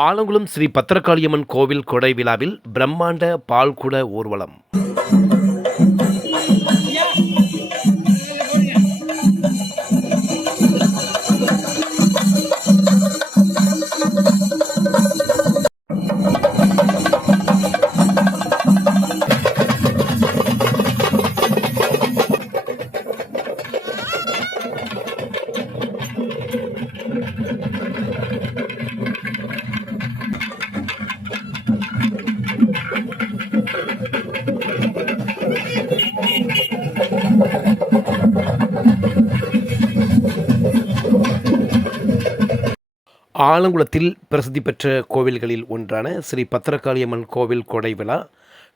ஆலங்குளம் ஸ்ரீ பத்திரகாளியம்மன் கோவில் கொடை விழாவில் பிரம்மாண்ட பால்குட ஊர்வலம். ஆலங்குளத்தில் பிரசித்தி பெற்ற கோவில்களில் ஒன்றான ஸ்ரீ பத்திரகாளியம்மன் கோவில் கொடை விழா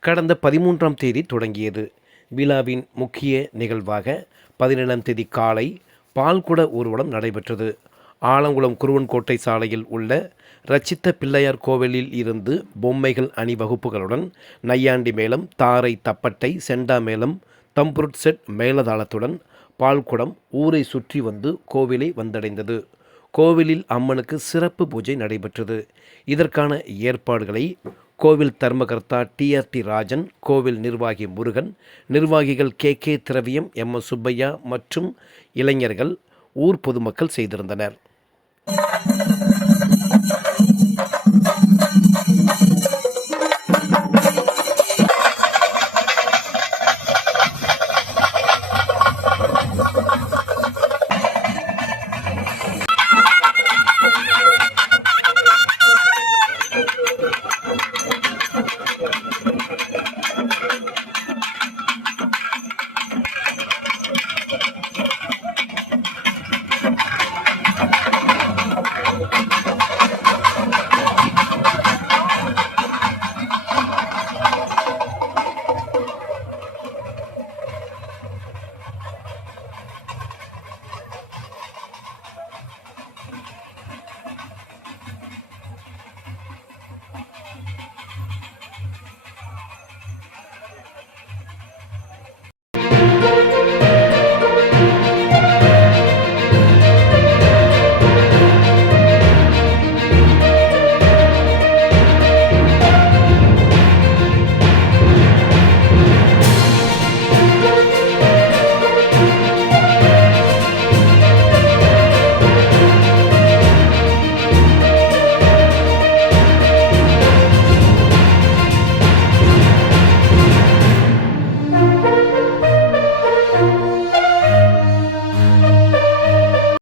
கடந்த பதிமூன்றாம் தேதி தொடங்கியது. விழாவின் முக்கிய நிகழ்வாக பதினேழாம் தேதி காலை பால்குட ஊர்வலம் நடைபெற்றது. ஆலங்குளம் குருவன்கோட்டை சாலையில் உள்ள ரச்சித்த பிள்ளையார் கோவிலில் இருந்து பொம்மைகள் அணிவகுப்புகளுடன் நையாண்டி மேளம் தாரை தப்பட்டை செண்டா மேளம் தம்புருட் செட் மேலதாளத்துடன் பால்குடம் ஊரை சுற்றி வந்து கோவிலை வந்தடைந்தது. கோவிலில் அம்மனுக்கு சிறப்பு பூஜை நடைபெற்றது. இதற்கான ஏற்பாடுகளை கோவில் தர்மகர்த்தா டிஆர்டி ராஜன் கோவில் நிர்வாகி முருகன் நிர்வாகிகள் K K Thiraviyam M S Subbaiah மற்றும் இளைஞர்கள் ஊர் பொதுமக்கள் செய்திருந்தனர்.